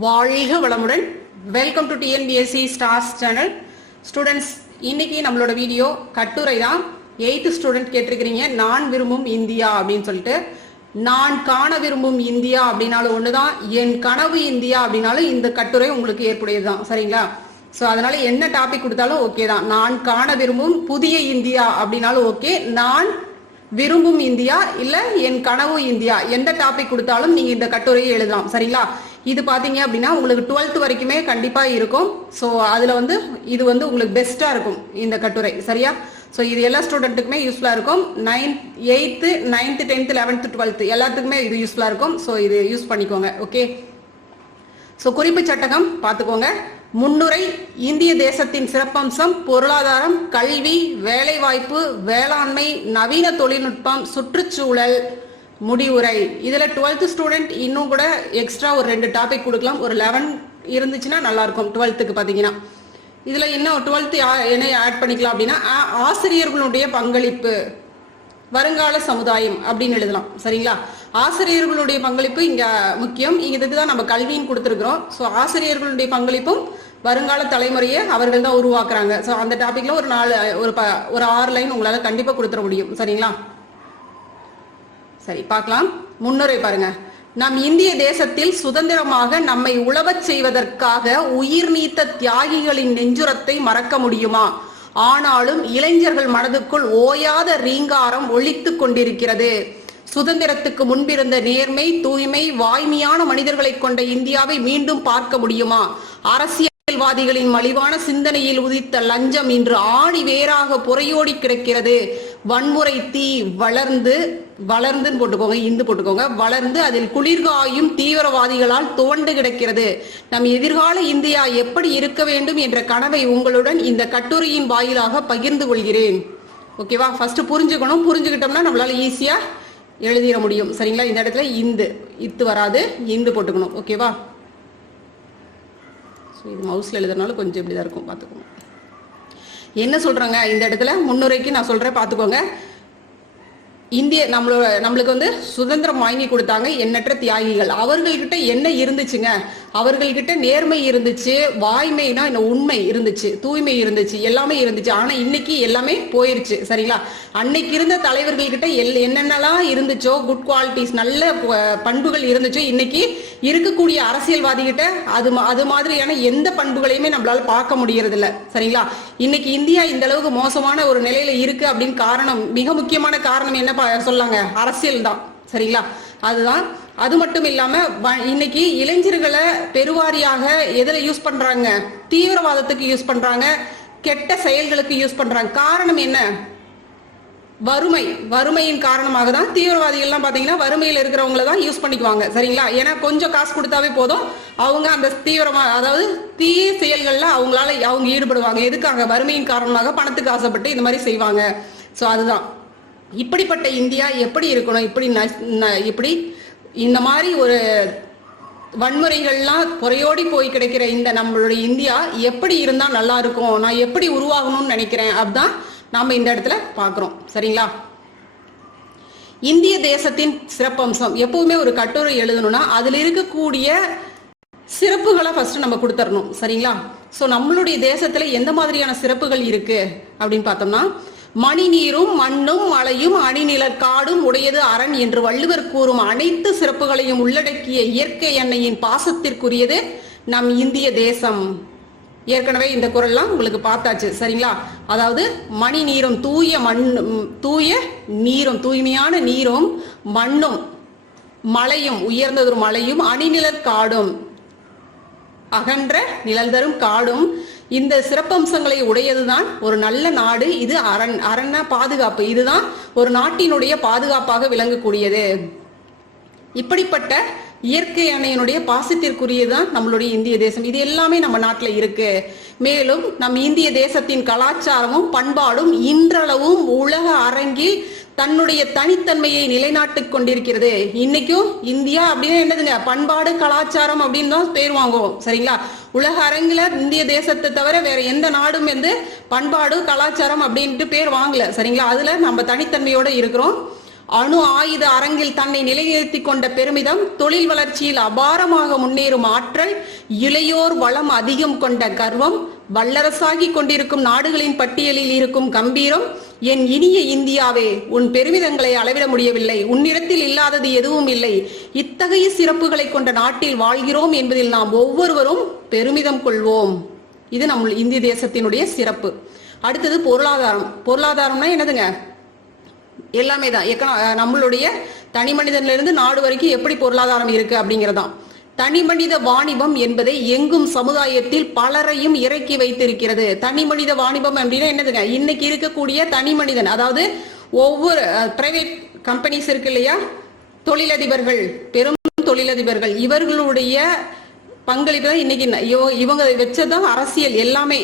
வாழ்க வளமுடன். Welcome to TNPSC stars channel students இன்னைக்கு நம்மளோட வீடியோ கட்டுரை தான் எயித்து ஸ்டூடெண்ட் கேட்டிருக்கிறீங்க நான் விரும்பும் இந்தியா அப்படின்னு சொல்லிட்டு. நான் காண விரும்பும் இந்தியா அப்படின்னாலும் ஒண்ணுதான். என் கனவு இந்தியா அப்படின்னாலும் இந்த கட்டுரை உங்களுக்கு ஏற்புடையது தான் சரிங்களா? ஸோ அதனால என்ன டாபிக் கொடுத்தாலும் ஓகே தான். நான் காண விரும்பும் புதிய இந்தியா அப்படின்னாலும் ஓகே நான் விரும்பும் இந்தியா இல்ல என் கனவு இந்தியா எந்த டாபிக் கொடுத்தாலும் நீங்க இந்த கட்டுரையை எழுதலாம். சரிங்களா? இது பார்த்தீங்க அப்படின்னா உங்களுக்கு டுவெல்த் வரைக்குமே கண்டிப்பாக இருக்கும். ஸோ அதில் வந்து இது வந்து உங்களுக்கு பெஸ்ட்டாக இருக்கும் இந்த கட்டுரை. சரியா? ஸோ இது எல்லா ஸ்டூடெண்ட்டுக்குமே யூஸ்ஃபுல்லாக இருக்கும். Ninth eighth ninth tenth eleventh twelfth எல்லாத்துக்குமே இது யூஸ்ஃபுல்லாக இருக்கும். ஸோ இது யூஸ் பண்ணிக்கோங்க ஓகே ஸோ குறிப்பு சட்டகம் பார்த்துக்கோங்க முன்னுரை இந்திய தேசத்தின் சிறப்பம்சம் பொருளாதாரம் கல்வி வேலைவாய்ப்பு வேளாண்மை நவீன தொழில்நுட்பம் சுற்றுச்சூழல் முடிவுரை. இதுல டுவெல்த் ஸ்டூடெண்ட் இன்னும் கூட எக்ஸ்ட்ரா ஒரு ரெண்டு டாபிக் கொடுக்கலாம். ஒரு லெவன் இருந்துச்சுன்னா நல்லா இருக்கும் டுவெல்த்துக்கு பாத்தீங்கன்னா. இதுல இன்னும் டுவெல்த் என்ன ஆட் பண்ணிக்கலாம் அப்படின்னா ஆசிரியர்களுடைய பங்களிப்பு. வருங்கால சமுதாயம் அப்படின்னு எழுதலாம். சரிங்களா? ஆசிரியர்களுடைய பங்களிப்பு இங்க முக்கியம். இங்க இதுக்கு தான் நம்ம கல்வின்னு கொடுத்துருக்குறோம். ஸோ ஆசிரியர்களுடைய பங்களிப்பும் வருங்கால தலைமுறையை அவர்கள் தான் உருவாக்குறாங்க. ஸோ அந்த டாபிக்ல ஒரு நாலு ஒரு ப- ஒரு ஆறு லைன் உங்களால கண்டிப்பா கொடுத்துட முடியும். சரிங்களா? சரி பார்க்கலாம். முன்னுரை பாருங்க. நம் இந்திய தேசத்தில் சுதந்திரமாக நம்மை உழவச் செய்வதற்காக உயிர் நீத்த தியாகிகளின் நெஞ்சுரத்தை மறக்க முடியுமா? ஆனாலும் இளைஞர்கள் மனதுக்குள் ஓயாத ரீங்காரம் ஒழித்துக் கொண்டிருக்கிறது. சுதந்திரத்துக்கு முன்பிருந்த நேர்மை தூய்மை வாய்மையான மனிதர்களை கொண்ட இந்தியாவை மீண்டும் பார்க்க முடியுமா? அரசியல்வாதிகளின் மலிவான சிந்தனையில் உதித்த லஞ்சம் இன்று ஆணி வேறாக புறையோடி கிடக்கிறது. வன்முறை தீ வளர்ந்து வளர்ந்துன்னு போட்டுக்கோங்க இந்து போட்டுக்கோங்க. வளர்ந்து அதில் குளிர்காயும் தீவிரவாதிகளால் துவண்டு கிடக்கிறது. நம் எதிர்கால இந்தியா எப்படி இருக்க வேண்டும் என்ற கனவை உங்களுடன் இந்த கட்டுரையின் வாயிலாக பகிர்ந்து கொள்கிறேன். ஓகேவா ஃபர்ஸ்ட் புரிஞ்சுக்கணும். புரிஞ்சுக்கிட்டோம்னா நம்மளால ஈஸியா எழுதிட முடியும். சரிங்களா? இந்த இடத்துல இந்து இத்து வராது. இந்து போட்டுக்கணும். ஓகேவா ஸோ இது மவுஸ்ல எழுதுறதுனால கொஞ்சம் இப்படி தான் இருக்கும். பார்த்துக்கோங்க. என்ன சொல்றாங்க? இந்த இடத்துல முன்னுரைக்கு நான் சொல்றேன் பார்த்துக்கோங்க. இந்திய நம்மளோட நம்மளுக்கு வந்து சுதந்திரம் வாங்கி கொடுத்தாங்க எண்ணற்ற தியாகிகள். அவர்கள்கிட்ட என்ன இருந்துச்சுங்க? அவர்கள்கிட்ட நேர்மை இருந்துச்சு வாய்மைனா என்ன உண்மை இருந்துச்சு தூய்மை இருந்துச்சு எல்லாமே இருந்துச்சு. ஆனா இன்னைக்கு எல்லாமே போயிருச்சு சரிங்களா? அன்னைக்கு இருந்த தலைவர்கள்கிட்ட எல் என்னென்னலாம் இருந்துச்சோ குட் குவாலிட்டிஸ் நல்ல பண்புகள் இருந்துச்சோ இன்னைக்கு இருக்கக்கூடிய அரசியல்வாதி கிட்ட அது மா- அது மாதிரியான எந்த பண்புகளையுமே நம்மளால பார்க்க முடியறது இல்ல சரிங்களா? இன்னைக்கு இந்தியா இந்த அளவுக்கு மோசமான ஒரு நிலையில இருக்கு அப்படின்னு காரணம் மிக முக்கியமான காரணம் என்ன சொல்லாங்க அரசியல் தான் சரிங்களா? அதுதான் அது மட்டும் இல்லாம வ- இன்னைக்கு இளைஞர்களை பெருவாரியாக எதுல யூஸ் பண்றாங்க? தீவிரவாதத்துக்கு யூஸ் பண்றாங்க. கெட்ட செயல்களுக்கு யூஸ் பண்றாங்க. காரணம் என்ன? வறுமை. வறுமையின் காரணமாக தான் தீவிரவாதிகள்லாம் பார்த்தீங்கன்னா வறுமையில் இருக்கிறவங்கள தான் யூஸ் பண்ணிக்குவாங்க. சரிங்களா? ஏன்னா கொஞ்சம் காசு கொடுத்தாவே போதும். அவங்க அந்த தீவிரமா அதாவது தீய செயல்களில் அவங்களால அவங்க ஈடுபடுவாங்க. எதுக்காக? வறுமையின் காரணமாக பணத்துக்கு ஆசைப்பட்டு இந்த மாதிரி செய்வாங்க. ஸோ அதுதான். இப்படிப்பட்ட இந்தியா எப்படி இருக்கணும்? இப்படி ந- ந- இப்படி இந்த மாதிரி ஒரு வன்முறைகள்லாம் குறையோடி போய் கிடைக்கிற இந்த நம்மளுடைய இந்தியா எப்படி இருந்தா நல்லா இருக்கும்? நான் எப்படி உருவாகணும்னு நினைக்கிறேன் அப்படிதான் நாம இந்த இடத்துல பாக்குறோம் சரிங்களா? இந்திய தேசத்தின் சிறப்பம்சம். எப்பவுமே ஒரு கட்டுரை எழுதணும்னா அதுல இருக்கக்கூடிய சிறப்புகளை ஃபர்ஸ்ட் நம்ம கொடுத்துடணும் சரிங்களா? ஸோ நம்மளுடைய தேசத்துல எந்த மாதிரியான சிறப்புகள் இருக்கு அப்படின்னு பார்த்தோம்னா மணிநீரும் மண்ணும் மலையும் அணிநிலர் காடும் உடையது அரண் என்று வள்ளுவர் கூறும் அனைத்து சிறப்புகளையும் உள்ளடக்கிய இயற்கை எண்ணெயின் பாசத்திற்குரியது நம் இந்திய தேசம். ஏற்கனவே இந்த குரல்லாம் உங்களுக்கு பார்த்தாச்சு சரிங்களா? அதாவது மணி நீரும் தூய மண் தூய நீரும் தூய்மையான நீரும் மண்ணும் மலையும் உயர்ந்ததொரு மலையும் அணிநிலர் காடும் அகன்ற நிழல் தரும் காடும் இந்த சிறப்பம்சங்களை உடையதுதான் ஒரு நல்ல நாடு. இது அரண் அரண பாதுகாப்பு. இதுதான் ஒரு நாட்டினுடைய பாதுகாப்பாக விளங்கக்கூடியது. இப்படிப்பட்ட இயற்கை அணையினுடைய பாசத்திற்குரியதுதான் நம்மளுடைய இந்திய தேசம். இது எல்லாமே நம்ம நாட்டில் இருக்கு. மேலும் நம் இந்திய தேசத்தின் கலாச்சாரமும் பண்பாடும் இன்றளவும் உலக அரங்கில் தன்னுடைய தனித்தன்மையை நிலைநாட்டிக் கொண்டிருக்கிறது. இன்னைக்கும் இந்தியா அப்படின்னு என்னதுங்க? பண்பாடு கலாச்சாரம் அப்படின்னு தான் பேர் வாங்குவோம். சரிங்களா? உலக அரங்குல இந்திய தேசத்தை தவிர வேற எந்த நாடும் வந்து பண்பாடு கலாச்சாரம் அப்படின்ட்டு பேர் வாங்கல. சரிங்களா? அதுல நம்ம தனித்தன்மையோட இருக்கிறோம். அணு ஆயுத அரங்கில் தன்னை நிலைநிறுத்தி கொண்ட பெருமிதம் தொழில் வளர்ச்சியில் அபாரமாக முன்னேறும் ஆற்றல் இளையோர் வளம் அதிகம் கொண்ட கர்வம் வல்லரசாகி கொண்டிருக்கும் நாடுகளின் பட்டியலில் இருக்கும் கம்பீரம் என் இனிய இந்தியாவே உன் பெருமிதங்களை அளவிட முடியவில்லை. உன்னிடத்தில் இல்லாதது எதுவும் இல்லை. இத்தகைய சிறப்புகளை கொண்ட நாட்டில் வாழ்கிறோம் என்பதில் நாம் ஒவ்வொருவரும் பெருமிதம் கொள்வோம். இது நம் இந்திய தேசத்தினுடைய சிறப்பு. அடுத்தது பொருளாதாரம். பொருளாதாரம்னா என்னதுங்க? எல்லாமே தான் எக்கனா நம்மளுடைய தனி மனிதன்ல இருந்து நாடு வரைக்கும் எப்படி பொருளாதாரம் இருக்கு அப்படிங்கறதான். தனி மனித வாணிபம் என்பதை எங்கும் சமுதாயத்தில் பலரையும் இறக்கி வைத்திருக்கிறது. தனி மனித வாணிபம் அப்படின்னா என்னதுங்க? இன்னைக்கு இருக்கக்கூடிய தனி மனிதன் அதாவது ஒவ்வொரு பிரைவேட் கம்பெனிஸ் இருக்கு இல்லையா? தொழிலதிபர்கள் பெரும் தொழிலதிபர்கள் இவர்களுடைய பங்களிப்பு தான் இன்னைக்கு இவங்க வச்சதுதான் அரசியல் எல்லாமே.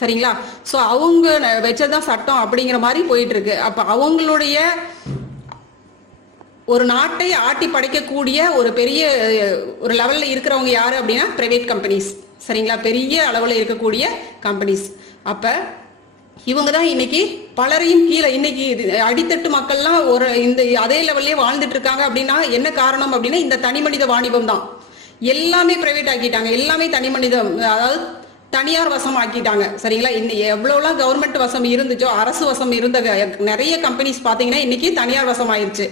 சரிங்களா? ஸோ அவங்க வச்சதான் சட்டம் அப்படிங்கிற மாதிரி போயிட்டு இருக்கு அப்ப அவங்களுடைய ஒரு நாட்டை ஆட்டி படைக்கக்கூடிய ஒரு பெரிய ஒரு லெவல்ல இருக்கிறவங்க யாரு அப்படின்னா பிரைவேட் கம்பெனிஸ் சரிங்களா? பெரிய அளவில் இருக்கக்கூடிய கம்பெனிஸ் அப்ப இவங்க தான் இன்னைக்கு பலரையும் கீழே இன்னைக்கு இது அடித்தட்டு மக்கள்லாம் ஒரு இந்த அதே லெவல்லே வாழ்ந்துட்டு இருக்காங்க அப்படின்னா என்ன காரணம் அப்படின்னா இந்த தனி மனித வாணிபம் தான் எல்லாமே பிரைவேட் ஆக்கிட்டாங்க. எல்லாமே தனி மனிதம். அதாவது தனியார் வசம் ஆக்கிட்டாங்க சரிங்களா? இன்னும் எவ்வளவுலாம் கவர்மெண்ட் வசம் இருந்துச்சோ அரசு வசம் இருந்த நிறைய கம்பெனிஸ் பாத்தீங்கன்னா இன்னைக்கு தனியார் வசம் ஆயிருச்சு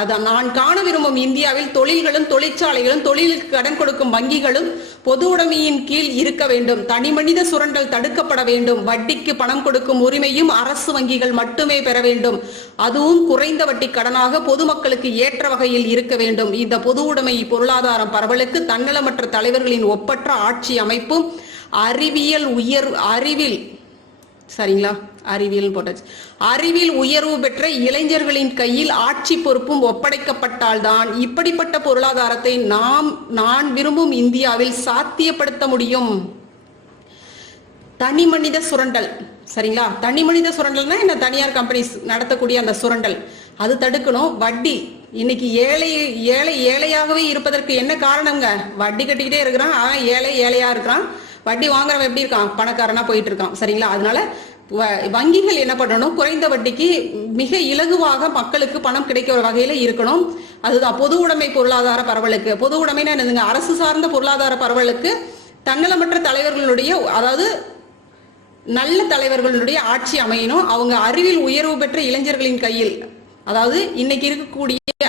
அதான் நான் காண விரும்பும் இந்தியாவில் தொழில்களும் தொழிற்சாலைகளும் தொழிலுக்கு கடன் கொடுக்கும் வங்கிகளும் பொது உடைமையின் கீழ் இருக்க வேண்டும். தனிமனித சுரண்டல் தடுக்கப்பட வேண்டும். வட்டிக்கு பணம் கொடுக்கும் உரிமையும் அரசு வங்கிகள் மட்டுமே பெற வேண்டும். அதுவும் குறைந்த வட்டி கடனாக பொதுமக்களுக்கு ஏற்ற வகையில் இருக்க வேண்டும். இந்த பொது உடைமை பொருளாதாரம் பரவலுக்கு தன்னலமற்ற தலைவர்களின் ஒப்பற்ற ஆட்சி அமைப்பும் அறிவியல் உயர் அறிவில் சரிங்களா? அறிவியல் போட்டாச்சு. அறிவில் உயர்வு பெற்ற இளைஞர்களின் கையில் ஆட்சி பொறுப்பும் ஒப்படைக்கப்பட்டால்தான் இப்படிப்பட்ட பொருளாதாரத்தை நாம் நான் விரும்பும் இந்தியாவில் சாத்தியப்படுத்த முடியும். தனி மனித சுரண்டல் சரிங்களா? தனி மனித சுரண்டல்னா என்ன? தனியார் கம்பெனிஸ் நடத்தக்கூடிய அந்த சுரண்டல். அது தடுக்கணும். வட்டி இன்னைக்கு ஏழை ஏழை ஏழையாகவே இருப்பதற்கு என்ன காரணங்க? வட்டி கட்டிக்கிட்டே இருக்கிறான். அவன் ஏழை ஏழையா இருக்கிறான். வட்டி வாங்குறவன் எப்படி இருக்கான்? பணக்காரனா போயிட்டு இருக்கான். சரிங்களா? அதனால வ- வங்கிகள் என்ன பண்ணணும்? குறைந்த வட்டிக்கு மிக இலகுவாக மக்களுக்கு பணம் கிடைக்கிற வகையில இருக்கணும். அதுதான் பொது உடைமை பொருளாதார பரவலுக்கு. பொது உடைமைன்னா என்னதுங்க? அரசு சார்ந்த பொருளாதார பரவலுக்கு தன்னலமற்ற தலைவர்களுடைய அதாவது நல்ல தலைவர்களுடைய ஆட்சி அமையணும். அவங்க அறிவில் உயர்வு பெற்ற இளைஞர்களின் கையில். அதாவது இன்னைக்கு இருக்கக்கூடிய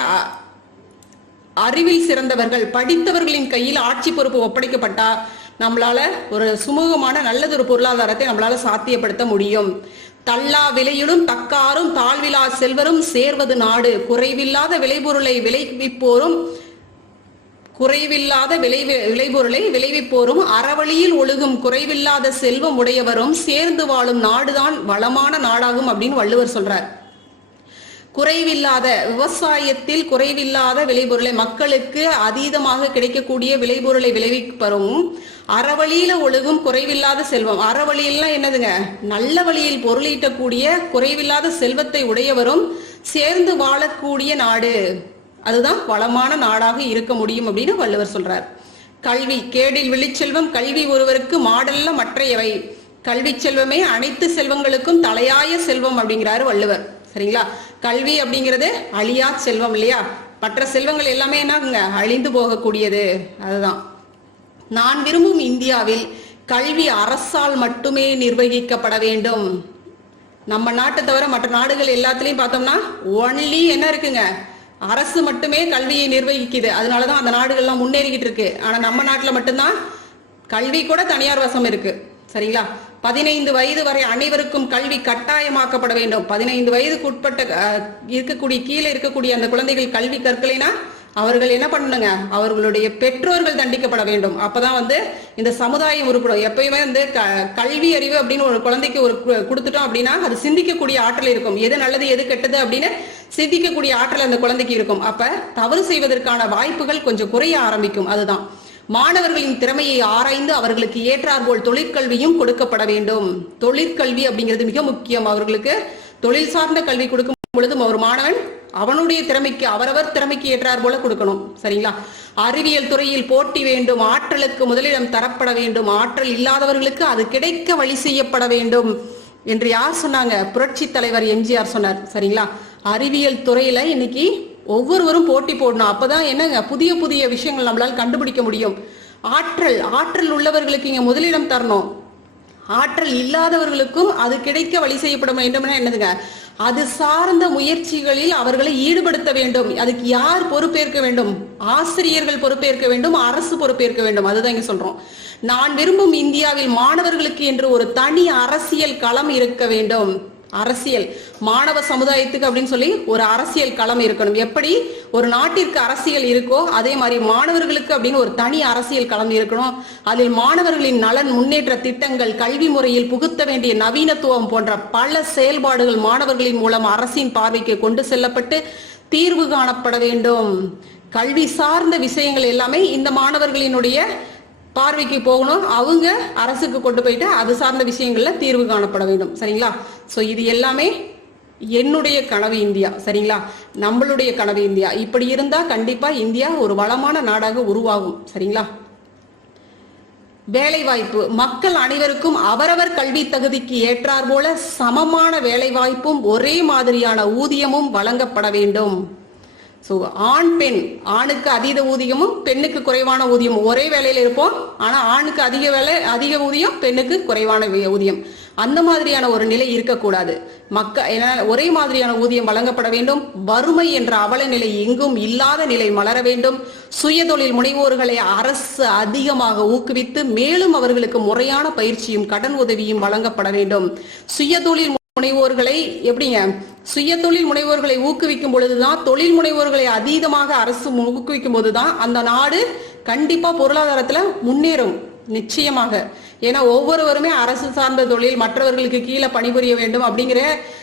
அறிவில் சிறந்தவர்கள் படித்தவர்களின் கையில் ஆட்சி பொறுப்பு ஒப்படைக்கப்பட்டா நம்மளால ஒரு சுமூகமான நல்லதொரு பொருளாதாரத்தை நம்மளால சாத்தியப்படுத்த முடியும். தள்ளா விலையிலும் தக்காரும் தாழ்விலா செல்வரும் சேர்வது நாடு. குறைவில்லாத விளைபொருளை விளைவிப்போரும் குறைவில்லாத விளை விளைபொருளை விளைவிப்போரும் அறவழியில் ஒழுகும் குறைவில்லாத செல்வம் உடையவரும் சேர்ந்து வாழும் நாடுதான் வளமான நாடாகும் அப்படின்னு வள்ளுவர் சொல்றார். குறைவில்லாத விவசாயத்தில் குறைவில்லாத விளைபொருளை மக்களுக்கு அதீதமாக கிடைக்கக்கூடிய விளைபொருளை விளைவிப்பரும் அறவழியில ஒழுகும் குறைவில்லாத செல்வம். அறவழியெல்லாம் என்னதுங்க? நல்ல வழியில் பொருளீட்டக்கூடிய குறைவில்லாத செல்வத்தை உடையவரும் சேர்ந்து வாழக்கூடிய நாடு. அதுதான் வளமான நாடாக இருக்க முடியும் அப்படின்னு வள்ளுவர் சொல்றார். கல்வி கேடில் விழிச்செல்வம் கல்வி ஒருவருக்கு மாடல்ல மற்றையவை. கல்வி செல்வமே அனைத்து செல்வங்களுக்கும் தலையாய செல்வம் அப்படிங்கிறாரு வள்ளுவர். சரிங்களா? கல்வி அப்படிங்கிறது அழியா செல்வம் இல்லையா? மற்ற செல்வங்கள் எல்லாமே என்னங்க அழிந்து போகக்கூடியது. அதுதான். நான் விரும்பும் இந்தியாவில் கல்வி அரசால் மட்டுமே நிர்வகிக்கப்பட வேண்டும். நம்ம நாட்டை தவிர மற்ற நாடுகள் எல்லாத்துலயும் பார்த்தோம்னா ஒன்லி என்ன இருக்குங்க? அரசு மட்டுமே கல்வியை நிர்வகிக்குது. அதனாலதான் அந்த நாடுகள்லாம் முன்னேறிக்கிட்டு இருக்கு. ஆனா நம்ம நாட்டுல மட்டும்தான் கல்வி கூட தனியார் வசம் இருக்கு. சரிங்களா? பதினைந்து வயது வரை அனைவருக்கும் கல்வி கட்டாயமாக்கப்பட வேண்டும். பதினைந்து வயதுக்கு உட்பட்ட இருக்கக்கூடிய கீழே இருக்கக்கூடிய அந்த குழந்தைகள் கல்வி கற்கலைனா அவர்கள் என்ன பண்ணணுங்க? அவர்களுடைய பெற்றோர்கள் தண்டிக்கப்பட வேண்டும். அப்பதான் வந்து இந்த சமுதாயம் உருப்படும் எப்பயுமே வந்து க- கல்வி அறிவு அப்படின்னு ஒரு குழந்தைக்கு ஒரு கு- கொடுத்துட்டோம் அப்படின்னா அது சிந்திக்கக்கூடிய ஆற்றல் இருக்கும். எது நல்லது எது கெட்டது அப்படின்னு சிந்திக்கக்கூடிய ஆற்றல் அந்த குழந்தைக்கு இருக்கும். அப்ப தவறு செய்வதற்கான வாய்ப்புகள் கொஞ்சம் குறைய ஆரம்பிக்கும். அதுதான். மாணவர்களின் திறமையை ஆராய்ந்து அவர்களுக்கு ஏற்றாற்போல் தொழிற்கல்வியும் கொடுக்கப்பட வேண்டும். தொழிற்கல்வி அப்படிங்கிறது மிக முக்கியம். அவர்களுக்கு தொழில் சார்ந்த கல்வி கொடுக்கும் பொழுதும் ஒரு மாணவன் அவனுடைய திறமைக்கு அவரவர் திறமைக்கு ஏற்றார் போல கொடுக்கணும். சரிங்களா? அறிவியல் துறையில் போட்டி வேண்டும். ஆற்றலுக்கு முதலிடம் தரப்பட வேண்டும். ஆற்றல் இல்லாதவர்களுக்கு அது கிடைக்க வழி செய்யப்பட வேண்டும் என்று யார் சொன்னாங்க? புரட்சி தலைவர் எம்ஜிஆர் சொன்னார். சரிங்களா? அறிவியல் துறையில இன்னைக்கு ஒவ்வொருவரும் போட்டி போடணும். அப்பதான் என்னங்க? புதிய புதிய விஷயங்கள் நம்மளால் கண்டுபிடிக்க முடியும். ஆற்றல் ஆற்றல் உள்ளவர்களுக்கு இங்க முதலிடம் தரணும். ஆற்றல் இல்லாதவர்களுக்கும் அது கிடைக்க வழி செய்யப்பட வேண்டும்னா என்னதுங்க? அது சார்ந்த முயற்சிகளில் அவர்களை ஈடுபடுத்த வேண்டும். அதுக்கு யார் பொறுப்பேற்க வேண்டும்? ஆசிரியர்கள் பொறுப்பேற்க வேண்டும் அரசு பொறுப்பேற்க வேண்டும். அதுதான் இங்க சொல்றோம். நான் விரும்பும் இந்தியாவில் மாணவர்களுக்கு என்று ஒரு தனி அரசியல் களம் இருக்க வேண்டும். அரசியல் மாணவ சமுதாயத்துக்கு அப்படின்னு சொல்லி ஒரு அரசியல் களம் இருக்கணும். எப்படி? ஒரு நாட்டிற்கு அரசியல் இருக்கோ அதே மாதிரி மாணவர்களுக்கு அப்படின்னு ஒரு தனி அரசியல் களம் இருக்கணும். அதில் மாணவர்களின் நலன் முன்னேற்ற திட்டங்கள் கல்வி முறையில் புகுத்த வேண்டிய நவீனத்துவம் போன்ற பல செயல்பாடுகள் மாணவர்களின் மூலம் அரசின் பார்வைக்கு கொண்டு செல்லப்பட்டு தீர்வு காணப்பட வேண்டும். கல்வி சார்ந்த விஷயங்கள் எல்லாமே இந்த மாணவர்களினுடைய பார்வைக்கு போகணும். அவங்க அரசுக்கு கொண்டு போயிட்டு அது சார்ந்த விஷயங்கள்ல தீர்வு காணப்பட வேண்டும். சரிங்களா? சோ இது எல்லாமே என்னுடைய கனவு இந்தியா. சரிங்களா? நம்மளுடைய கனவு இந்தியா. இப்படி இருந்தா கண்டிப்பா இந்தியா ஒரு வளமான நாடாக உருவாகும். சரிங்களா? வேலை வாய்ப்பு மக்கள் அனைவருக்கும் அவரவர் கல்வி தகுதிக்கு ஏற்றார் போல சமமான வேலை வாய்ப்பும் ஒரே மாதிரியான ஊதியமும் வழங்கப்பட வேண்டும். ஸோ ஆண் பெண். ஆணுக்கு அதீத ஊதியமும் பெண்ணுக்கு குறைவான ஊதியம் ஒரே வேலையில் இருப்போம் ஆனால் ஆணுக்கு அதிக வேலை அதிக ஊதியம் பெண்ணுக்கு குறைவான ஊதியம். அந்த மாதிரியான ஒரு நிலை இருக்கக்கூடாது. மக்க ஒரே மாதிரியான ஊதியம் வழங்கப்பட வேண்டும். வறுமை என்ற அவல நிலை எங்கும் இல்லாத நிலை மலர வேண்டும். சுயதொழில் முனைவோர்களை அரசு அதிகமாக ஊக்குவித்து மேலும் அவர்களுக்கு முறையான பயிற்சியும் கடன் உதவியும் வழங்கப்பட வேண்டும். சுயதொழில் முனைவோர்களை எப்படிங்க சுய தொழில் முனைவோர்களை ஊக்குவிக்கும் பொழுதுதான் தொழில் முனைவோர்களை அதீதமாக அரசு ஊக்குவிக்கும் போதுதான் அந்த நாடு கண்டிப்பா பொருளாதாரத்துல முன்னேறும் நிச்சயமாக. ஏன்னா ஒவ்வொருவருமே அரசு சார்ந்த தொழில் மற்றவர்களுக்கு கீழே பணிபுரிய வேண்டும் அப்படிங்கிற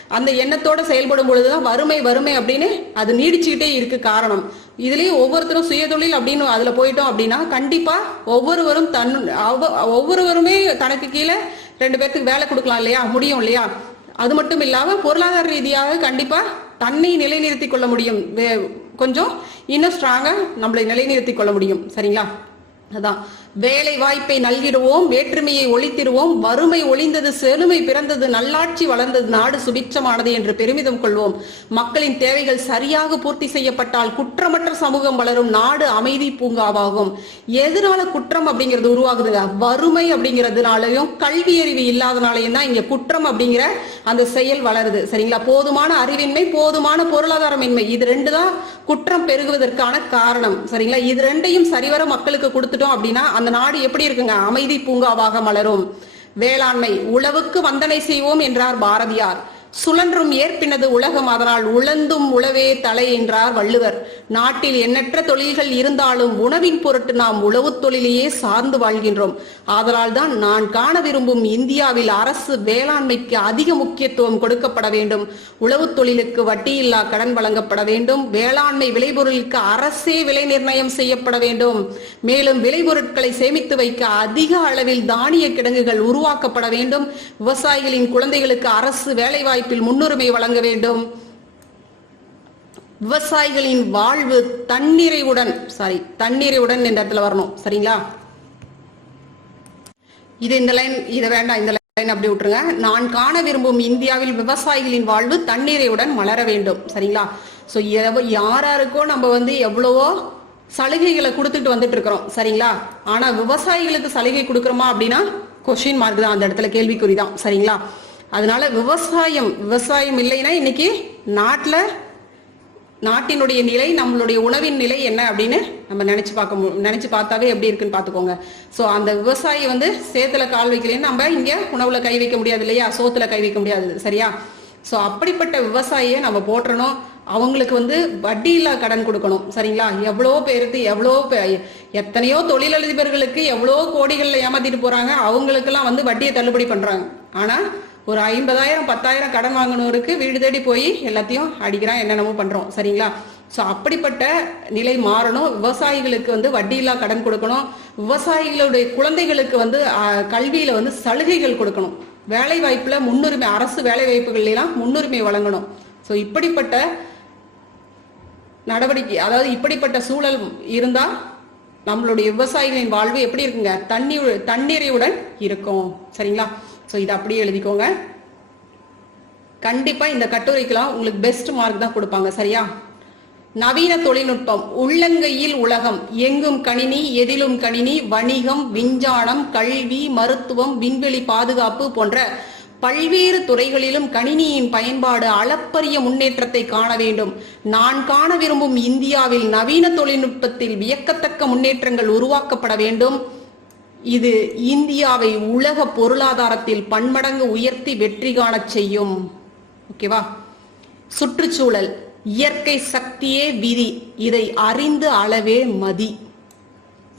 அந்த எண்ணத்தோட செயல்படும் பொழுதுதான் வறுமை வறுமை அப்படின்னு அது நீடிச்சுக்கிட்டே இருக்கு காரணம். இதுலயும் ஒவ்வொருத்தரும் சுய தொழில் அப்படின்னு அதுல போயிட்டோம் அப்படின்னா கண்டிப்பா ஒவ்வொருவரும் தன் அவ- ஒவ்வொருவருமே தனக்கு கீழே ரெண்டு பேர்த்துக்கு வேலை கொடுக்கலாம் இல்லையா? முடியும் இல்லையா? அது மட்டும் இல்லாமல் பொருளாதார ரீதியாக கண்டிப்பாக தன்னை நிலைநிறுத்திக் கொள்ள முடியும். கொஞ்சம் இன்னும் ஸ்ட்ராங்காக நம்மளை நிலைநிறுத்திக் கொள்ள முடியும். சரிங்களா? அதான். வேலை வாய்ப்பை நல்கிடுவோம் வேற்றுமையை ஒழித்திடுவோம் வறுமை ஒளிந்தது செழுமை பிறந்தது நல்லாட்சி வளர்ந்தது நாடு சுபிட்சமானது என்று பெருமிதம் கொள்வோம். மக்களின் தேவைகள் சரியாக பூர்த்தி செய்யப்பட்டால் குற்றமற்ற சமூகம் வளரும் நாடு அமைதி பூங்காவாகும். எதனால குற்றம் அப்படிங்கிறது உருவாகுதுங்க வறுமை அப்படிங்கிறதுனாலயும் கல்வி அறிவு இல்லாதனாலையும் தான் இங்க குற்றம் அப்படிங்கிற அந்த செயல் வளருது. சரிங்களா? போதுமான அறிவின்மை போதுமான பொருளாதாரமின்மை இது ரெண்டு தான் குற்றம் பெருகுவதற்கான காரணம். சரிங்களா? இது ரெண்டையும் சரிவர மக்களுக்கு கொடுத்துட்டோம் அப்படின்னா அந்த நாடு எப்படி இருக்குங்க? அமைதி பூங்காவாக மலரும். வேளாண்மை உழவுக்கு வந்தனை செய்வோம் என்றார் பாரதியார். சுழன்றும் ஏற்பினது உலகம் அதனால் உழந்தும் உழவே தலை என்றார் வள்ளுவர். நாட்டில் எண்ணற்ற தொழில்கள் இருந்தாலும் உணவின் பொருட்டு நாம் உழவுத் தொழிலையே சார்ந்து வாழ்கின்றோம். ஆதலால் தான் நான் காண விரும்பும் இந்தியாவில் அரசு வேளாண்மைக்கு அதிக முக்கியத்துவம் கொடுக்கப்பட வேண்டும். உழவுத் தொழிலுக்கு வட்டியில்லா கடன் வழங்கப்பட வேண்டும். வேளாண்மை விளைபொருளுக்கு அரசே விலை நிர்ணயம் செய்யப்பட வேண்டும். மேலும் விளைபொருட்களை சேமித்து வைக்க அதிக அளவில் தானிய கிடங்குகள் உருவாக்கப்பட வேண்டும். விவசாயிகளின் குழந்தைகளுக்கு அரசு வேலைவாய்ப்பு வேலைவாய்ப்பில் முன்னுரிமை வழங்க வேண்டும். விவசாயிகளின் வாழ்வு தன்னிறைவுடன் சாரி தன்னிறைவுடன் என்ற இடத்துல வரணும். சரிங்களா? இது இந்த லைன் இதை வேண்டாம் இந்த லைன் அப்படி விட்டுருங்க. நான் காண விரும்பும் இந்தியாவில் விவசாயிகளின் வாழ்வு தன்னிறைவுடன் மலர வேண்டும். சரிங்களா? ஸோ யாராருக்கோ நம்ம வந்து எவ்வளவோ சலுகைகளை கொடுத்துட்டு வந்துட்டு இருக்கிறோம். சரிங்களா? ஆனா விவசாயிகளுக்கு சலுகை கொடுக்குறோமா அப்படின்னா கொஸ்டின் மார்க் தான். அந்த இடத்துல கேள்விக்குறி தான். சரிங்களா? அதனால விவசாயம் விவசாயம் இல்லைன்னா இன்னைக்கு நாட்டில் நாட்டினுடைய நிலை நம்மளுடைய உணவின் நிலை என்ன அப்படின்னு நம்ம நினைச்சு பார்க்க மு- நினைச்சு பார்த்தாவே எப்படி இருக்குன்னு பார்த்துக்கோங்க. ஸோ அந்த விவசாயி வந்து சேத்துல கால் வைக்கலன்னு நம்ம இங்கே உணவுல கை வைக்க முடியாது இல்லையா? சோத்துல கை வைக்க முடியாது சரியா? ஸோ அப்படிப்பட்ட விவசாயியை நம்ம போற்றணும். அவங்களுக்கு வந்து வட்டி இல்லா கடன் கொடுக்கணும் சரிங்களா? எவ்வளோ பேருக்கு எவ்வளோ எத்தனையோ தொழிலதிபர்களுக்கு எவ்வளோ கோடிகளில் ஏமாத்திட்டு போறாங்க. அவங்களுக்கெல்லாம் வந்து வட்டியை தள்ளுபடி பண்றாங்க. ஆனா ஒரு ஐம்பதாயிரம் பத்தாயிரம் கடன் வாங்கினவருக்கு வீடு தேடி போய் எல்லாத்தையும் அடிக்கிறான் என்னென்னமோ பண்ணுறோம் சரிங்களா? ஸோ அப்படிப்பட்ட நிலை மாறணும். விவசாயிகளுக்கு வந்து வட்டியில்லா கடன் கொடுக்கணும். விவசாயிகளுடைய குழந்தைகளுக்கு வந்து கல்வியில் வந்து சலுகைகள் கொடுக்கணும். வேலை வாய்ப்பில் முன்னுரிமை அரசு வேலை வாய்ப்புகள்லாம் முன்னுரிமை வழங்கணும். ஸோ இப்படிப்பட்ட நடவடிக்கை அதாவது இப்படிப்பட்ட சூழல் இருந்தால் நம்மளுடைய விவசாயிகளின் வாழ்வு எப்படி இருக்குங்க? தண்ணி தண்ணீரையுடன் இருக்கும். சரிங்களா? ஸோ இதை அப்படியே எழுதிக்கோங்க. கண்டிப்பாக இந்த கட்டுரைக்கெல்லாம் உங்களுக்கு பெஸ்ட் மார்க் தான் கொடுப்பாங்க சரியா? நவீன தொழில்நுட்பம் உள்ளங்கையில் உலகம் எங்கும் கணினி எதிலும் கணினி வணிகம் விஞ்ஞானம் கல்வி மருத்துவம் விண்வெளி பாதுகாப்பு போன்ற பல்வேறு துறைகளிலும் கணினியின் பயன்பாடு அளப்பரிய முன்னேற்றத்தை காண வேண்டும். நான் காண விரும்பும் இந்தியாவில் நவீன தொழில்நுட்பத்தில் வியக்கத்தக்க முன்னேற்றங்கள் உருவாக்கப்பட வேண்டும். இது இந்தியாவை உலக பொருளாதாரத்தில் பன்மடங்கு உயர்த்தி வெற்றி காணச் செய்யும். ஓகேவா சுற்றுச்சூழல் இயற்கை சக்தியே விதி. இதை அறிந்து அளவே மதி.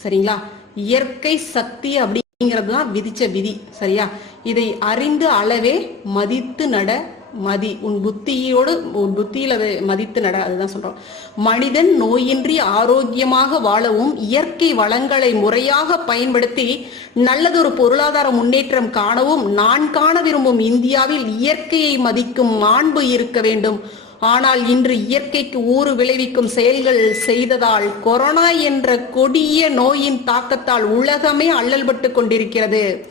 சரிங்களா? இயற்கை சக்தி அப்படிங்கிறது தான் விதிச்ச விதி. சரியா? இதை அறிந்து அளவே மதித்து நட மதி உன் புத்தியோடு உன் புத்தியில் அதை மதித்து நட அதுதான் சொல்றோம். மனிதன் நோயின்றி ஆரோக்கியமாக வாழவும் இயற்கை வளங்களை முறையாக பயன்படுத்தி நல்லதொரு பொருளாதார முன்னேற்றம் காணவும் நான் காண விரும்பும் இந்தியாவில் இயற்கையை மதிக்கும் மாண்பு இருக்க வேண்டும். ஆனால் இன்று இயற்கைக்கு ஊறு விளைவிக்கும் செயல்கள் செய்ததால் கொரோனா என்ற கொடிய நோயின் தாக்கத்தால் உலகமே அல்லல்பட்டு கொண்டிருக்கிறது.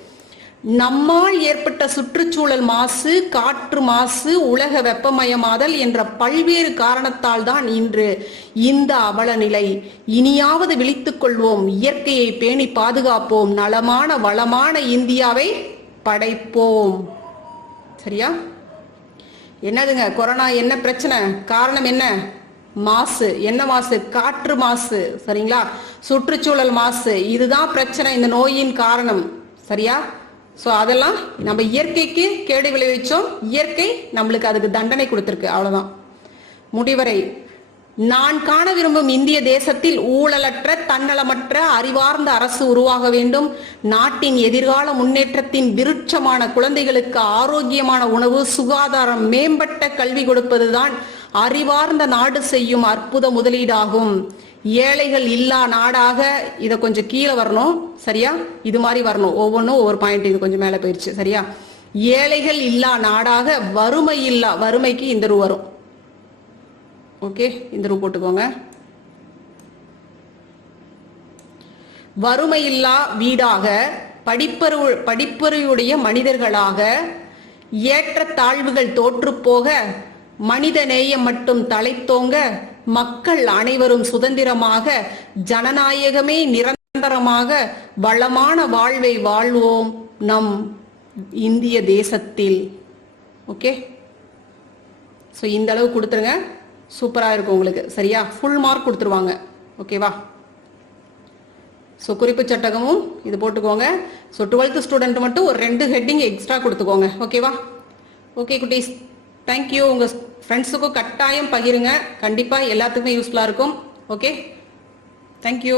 நம்மால் ஏற்பட்ட சுற்றுச்சூழல் மாசு காற்று மாசு உலக வெப்பமயமாதல் என்ற பல்வேறு காரணத்தால் தான் இன்று இந்த அவல நிலை இனியாவது விழித்துக் கொள்வோம் இயற்கையை பேணி பாதுகாப்போம் நலமான வளமான இந்தியாவை படைப்போம். சரியா? என்னதுங்க கொரோனா என்ன பிரச்சனை? காரணம் என்ன? மாசு. என்ன மாசு? காற்று மாசு. சரிங்களா? சுற்றுச்சூழல் மாசு. இதுதான் பிரச்சனை இந்த நோயின் காரணம். சரியா? ஸோ அதெல்லாம் நம்ம இயற்கைக்கு கேடு விளைவிச்சோம். இயற்கை நம்மளுக்கு அதுக்கு தண்டனை கொடுத்துருக்கு. அவ்வளோதான் முடிவரை நான் காண விரும்பும் இந்திய தேசத்தில் ஊழலற்ற தன்னலமற்ற அறிவார்ந்த அரசு உருவாக வேண்டும். நாட்டின் எதிர்கால முன்னேற்றத்தின் விருட்சமான குழந்தைகளுக்கு ஆரோக்கியமான உணவு சுகாதாரம் மேம்பட்ட கல்வி கொடுப்பதுதான் அறிவார்ந்த நாடு செய்யும் அற்புத முதலீடாகும். ஏழைகள் இல்லா நாடாக இதை கொஞ்சம் கீழே வரணும். சரியா? இது மாதிரி வரணும். ஒவ்வொன்றும் ஒவ்வொரு பாயிண்ட் இது கொஞ்சம் மேலே போயிடுச்சு சரியா? ஏழைகள் இல்லா நாடாக வறுமை இல்லா வறுமைக்கு இந்த ரூ வரும். ஓகே? இந்த ரூ போட்டுக்கோங்க. வறுமையில்லா வீடாக படிப்பரு படிப்பறிவுடைய மனிதர்களாக ஏற்ற தாழ்வுகள் தோற்றுப்போக போக நேயம் மட்டும் தலைத்தோங்க மக்கள் அனைவரும் சுதந்திரமாக ஜனநாயகமே நிரந்தரமாக வளமான வாழ்வை வாழ்வோம் நம் இந்திய தேசத்தில். ஓகே? ஸோ இந்த அளவு கொடுத்துருங்க. சூப்பராக இருக்கும் உங்களுக்கு. சரியா? ஃபுல் மார்க் கொடுத்துருவாங்க. ஓகேவா ஸோ குறிப்பு சட்டகமும் இது போட்டுக்கோங்க. ஸோ டுவெல்த் ஸ்டூடெண்ட் மட்டும் ஒரு ரெண்டு ஹெட்டிங் எக்ஸ்ட்ரா கொடுத்துக்கோங்க. ஓகேவா ஓகே குட்டீஸ். தேங்க்யூ உங்கள் ஃப்ரெண்ட்ஸுக்கும் கட்டாயம் பகிருங்க. கண்டிப்பாக எல்லாத்துக்குமே யூஸ்ஃபுல்லாக இருக்கும். Okay thank you